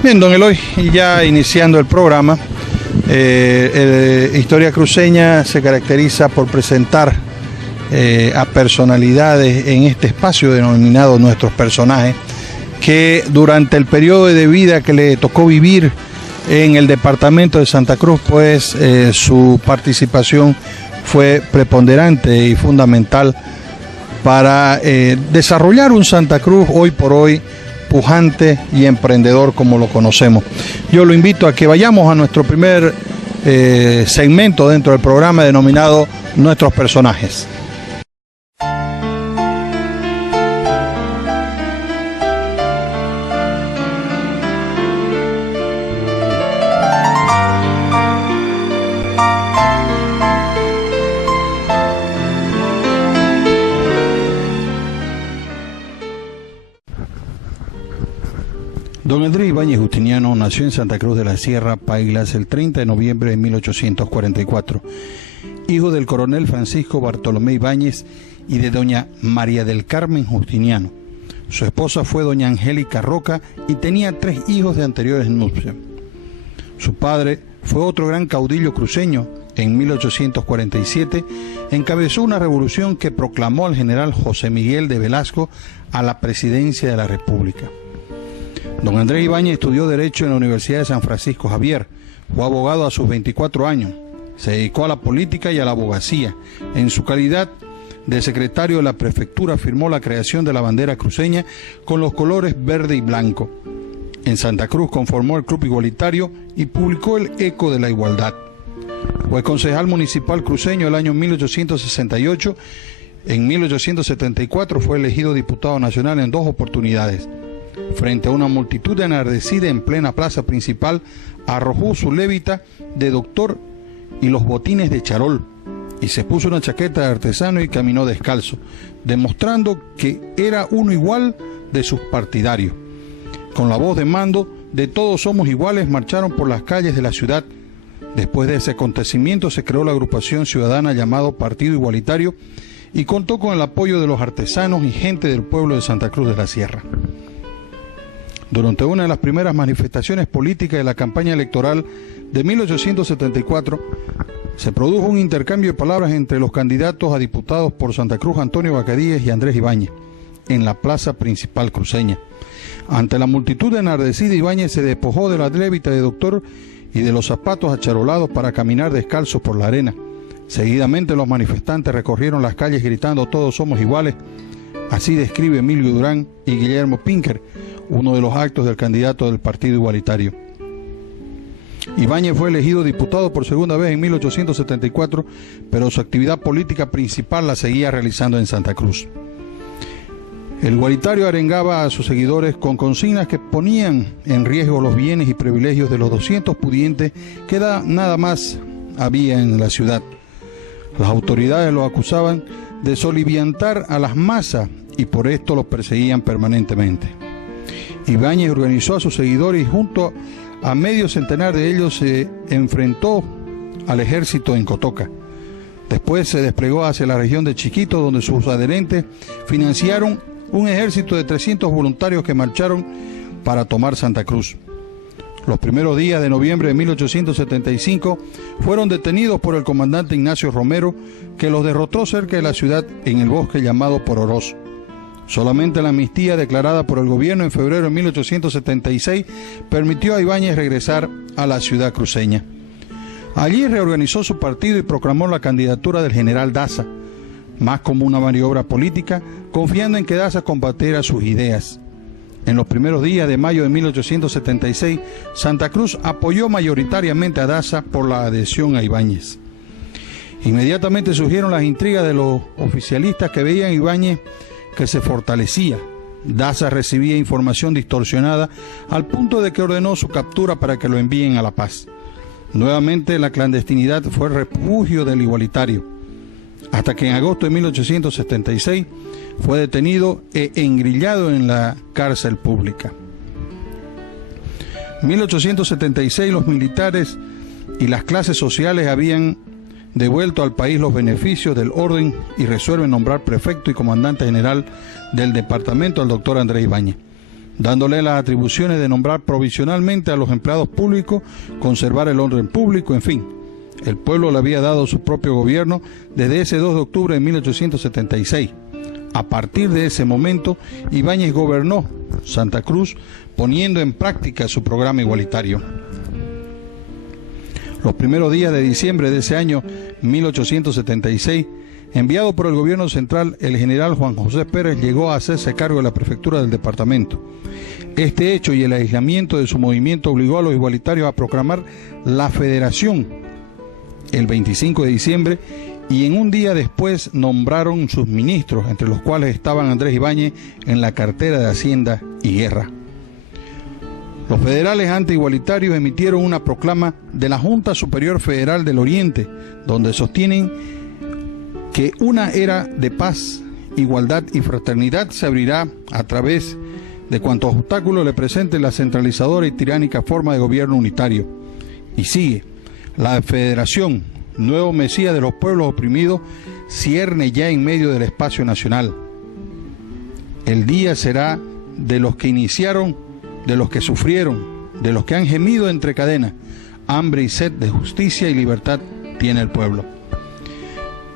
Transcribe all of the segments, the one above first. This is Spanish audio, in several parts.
Bien, don Eloy, y ya iniciando el programa, Historia Cruceña se caracteriza por presentar a personalidades en este espacio denominado Nuestros Personajes, que durante el periodo de vida que le tocó vivir en el departamento de Santa Cruz, pues su participación fue preponderante y fundamental para desarrollar un Santa Cruz hoy por hoy pujante y emprendedor como lo conocemos. Yo lo invito a que vayamos a nuestro primer segmento dentro del programa denominado Nuestros Personajes. Don Andrés Ibáñez Justiniano nació en Santa Cruz de la Sierra, Paílas, el 30 de noviembre de 1844, hijo del coronel Francisco Bartolomé Ibáñez y de doña María del Carmen Justiniano. Su esposa fue doña Angélica Roca y tenía 3 hijos de anteriores nupcias. Su padre fue otro gran caudillo cruceño. En 1847 encabezó una revolución que proclamó al general José Miguel de Velasco a la presidencia de la República. Don Andrés Ibáñez estudió Derecho en la Universidad de San Francisco Javier. Fue abogado a sus 24 años. Se dedicó a la política y a la abogacía. En su calidad de secretario de la prefectura firmó la creación de la bandera cruceña con los colores verde y blanco. En Santa Cruz conformó el Club Igualitario y publicó el Eco de la Igualdad. Fue concejal municipal cruceño el año 1868. En 1874 fue elegido diputado nacional en 2 oportunidades. Frente a una multitud enardecida en plena plaza principal, arrojó su lévita de doctor y los botines de charol, y se puso una chaqueta de artesano y caminó descalzo, demostrando que era uno igual de sus partidarios. Con la voz de mando de "Todos somos iguales", marcharon por las calles de la ciudad. Después de ese acontecimiento se creó la agrupación ciudadana llamado Partido Igualitario y contó con el apoyo de los artesanos y gente del pueblo de Santa Cruz de la Sierra. Durante una de las primeras manifestaciones políticas de la campaña electoral de 1874, se produjo un intercambio de palabras entre los candidatos a diputados por Santa Cruz, Antonio Bacadíes y Andrés Ibáñez, en la plaza principal cruceña. Ante la multitud enardecida, Ibáñez se despojó de la lévita de doctor y de los zapatos acharolados para caminar descalzo por la arena. Seguidamente los manifestantes recorrieron las calles gritando "Todos somos iguales". Así describe Emilio Durán y Guillermo Pinker uno de los actos del candidato del Partido Igualitario. Ibáñez fue elegido diputado por segunda vez en 1874, pero su actividad política principal la seguía realizando en Santa Cruz. El Igualitario arengaba a sus seguidores con consignas que ponían en riesgo los bienes y privilegios de los 200 pudientes que nada más había en la ciudad. Las autoridades lo acusaban de soliviantar a las masas y por esto lo perseguían permanentemente. Ibáñez organizó a sus seguidores y junto a medio centenar de ellos se enfrentó al ejército en Cotoca. Después se desplegó hacia la región de Chiquito, donde sus adherentes financiaron un ejército de 300 voluntarios que marcharon para tomar Santa Cruz. Los primeros días de noviembre de 1875 fueron detenidos por el comandante Ignacio Romero, que los derrotó cerca de la ciudad en el bosque llamado Pororós. Solamente la amnistía declarada por el gobierno en febrero de 1876 permitió a Ibáñez regresar a la ciudad cruceña. Allí reorganizó su partido y proclamó la candidatura del general Daza, más como una maniobra política, confiando en que Daza combatiera sus ideas. En los primeros días de mayo de 1876, Santa Cruz apoyó mayoritariamente a Daza por la adhesión a Ibáñez. Inmediatamente surgieron las intrigas de los oficialistas que veían a Ibáñez que se fortalecía. Daza recibía información distorsionada al punto de que ordenó su captura para que lo envíen a La Paz. Nuevamente la clandestinidad fue el refugio del Igualitario, hasta que en agosto de 1876 fue detenido e engrillado en la cárcel pública. En 1876 los militares y las clases sociales habían devuelto al país los beneficios del orden y resuelven nombrar prefecto y comandante general del departamento al doctor Andrés Ibáñez. dándole las atribuciones de nombrar provisionalmente a los empleados públicos, conservar el orden público, en fin. El pueblo le había dado su propio gobierno desde ese 2 de octubre de 1876. A partir de ese momento, Ibáñez gobernó Santa Cruz poniendo en práctica su programa igualitario. Los primeros días de diciembre de ese año 1876, enviado por el gobierno central, el general Juan José Pérez llegó a hacerse cargo de la prefectura del departamento. Este hecho y el aislamiento de su movimiento obligó a los igualitarios a proclamar la federación el 25 de diciembre y en un día después nombraron sus ministros, entre los cuales estaban Andrés Ibáñez en la cartera de Hacienda y Guerra. Los federales antiigualitarios emitieron una proclama de la Junta Superior Federal del Oriente, donde sostienen que una era de paz, igualdad y fraternidad se abrirá a través de cuantos obstáculos le presente la centralizadora y tiránica forma de gobierno unitario. Y sigue, la federación, nuevo mesías de los pueblos oprimidos, cierne ya en medio del espacio nacional. El día será de los que iniciaron, de los que sufrieron, de los que han gemido entre cadenas. Hambre y sed de justicia y libertad tiene el pueblo.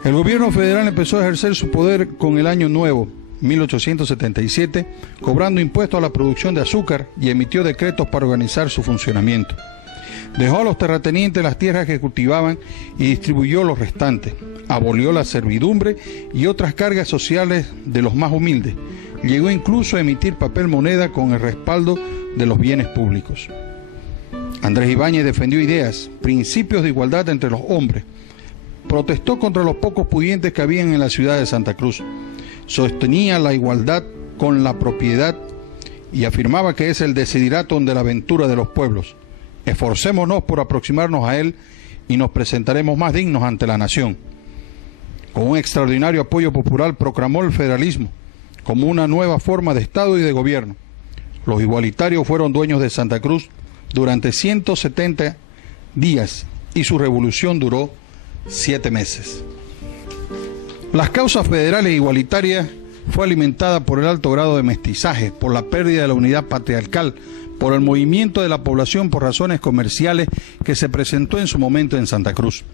El gobierno federal empezó a ejercer su poder con el año nuevo, 1877, cobrando impuestos a la producción de azúcar y emitió decretos para organizar su funcionamiento. Dejó a los terratenientes las tierras que cultivaban y distribuyó los restantes. Abolió la servidumbre y otras cargas sociales de los más humildes. Llegó incluso a emitir papel moneda con el respaldo de los bienes públicos. Andrés Ibáñez defendió ideas, principios de igualdad entre los hombres. Protestó contra los pocos pudientes que habían en la ciudad de Santa Cruz. Sostenía la igualdad con la propiedad y afirmaba que es el desideratum de la aventura de los pueblos. Esforcémonos por aproximarnos a él y nos presentaremos más dignos ante la nación. Con un extraordinario apoyo popular proclamó el federalismo como una nueva forma de Estado y de gobierno. Los igualitarios fueron dueños de Santa Cruz durante 170 días y su revolución duró 7 meses. Las causas federales e igualitarias fue alimentada por el alto grado de mestizaje, por la pérdida de la unidad patriarcal, por el movimiento de la población por razones comerciales que se presentó en su momento en Santa Cruz.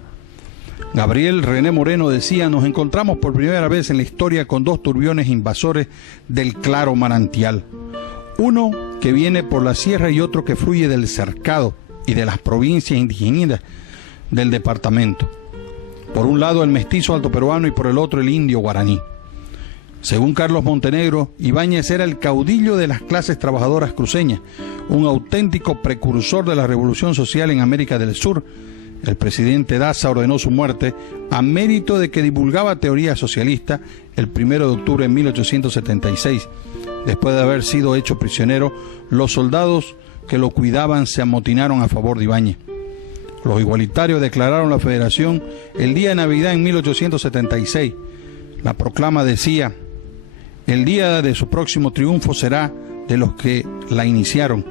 Gabriel René Moreno decía: nos encontramos por primera vez en la historia con dos turbiones invasores del claro manantial. Uno que viene por la sierra y otro que fluye del cercado y de las provincias indígenas del departamento. Por un lado el mestizo altoperuano y por el otro el indio guaraní. Según Carlos Montenegro, Ibáñez era el caudillo de las clases trabajadoras cruceñas, un auténtico precursor de la revolución social en América del Sur. El presidente Daza ordenó su muerte a mérito de que divulgaba teoría socialista el 1 de octubre de 1876. Después de haber sido hecho prisionero, los soldados que lo cuidaban se amotinaron a favor de Ibáñez. Los igualitarios declararon la federación el día de Navidad en 1876. La proclama decía: el día de su próximo triunfo será de los que la iniciaron,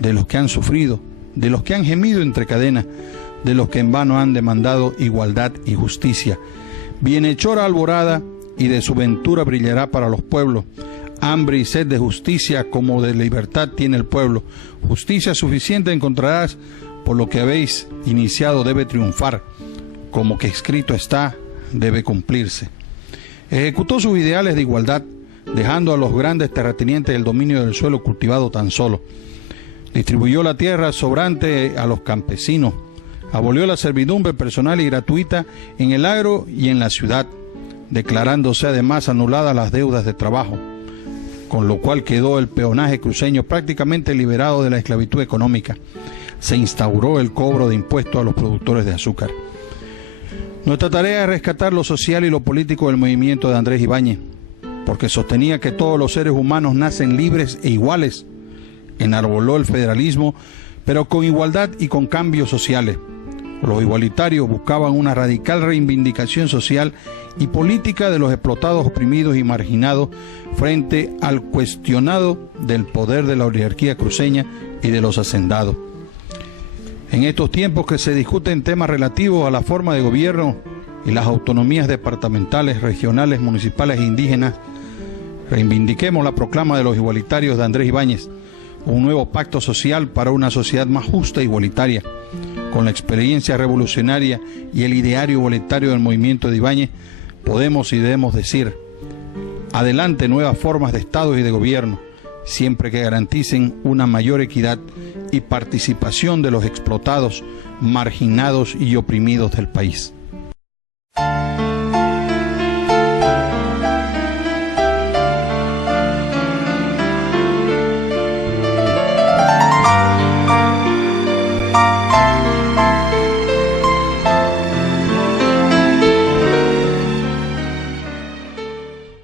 de los que han sufrido, de los que han gemido entre cadenas, de los que en vano han demandado igualdad y justicia. Bienhechora alborada, y de su ventura brillará para los pueblos. Hambre y sed de justicia como de libertad tiene el pueblo. Justicia suficiente encontrarás, por lo que habéis iniciado debe triunfar. Como que escrito está, debe cumplirse. Ejecutó sus ideales de igualdad, dejando a los grandes terratenientes el dominio del suelo cultivado tan solo. Distribuyó la tierra sobrante a los campesinos. Abolió la servidumbre personal y gratuita en el agro y en la ciudad, declarándose además anuladas las deudas de trabajo, con lo cual quedó el peonaje cruceño prácticamente liberado de la esclavitud económica. Se instauró el cobro de impuestos a los productores de azúcar. Nuestra tarea es rescatar lo social y lo político del movimiento de Andrés Ibáñez, porque sostenía que todos los seres humanos nacen libres e iguales. Enarboló el federalismo, pero con igualdad y con cambios sociales. Los igualitarios buscaban una radical reivindicación social y política de los explotados, oprimidos y marginados frente al cuestionado del poder de la oligarquía cruceña y de los hacendados. En estos tiempos que se discuten temas relativos a la forma de gobierno y las autonomías departamentales, regionales, municipales e indígenas, Reivindiquemos la proclama de los igualitarios de Andrés Ibáñez, un nuevo pacto social para una sociedad más justa e igualitaria. Con la experiencia revolucionaria y el ideario igualitario del movimiento de Ibáñez, podemos y debemos decir: adelante nuevas formas de Estado y de gobierno, siempre que garanticen una mayor equidad y participación de los explotados, marginados y oprimidos del país.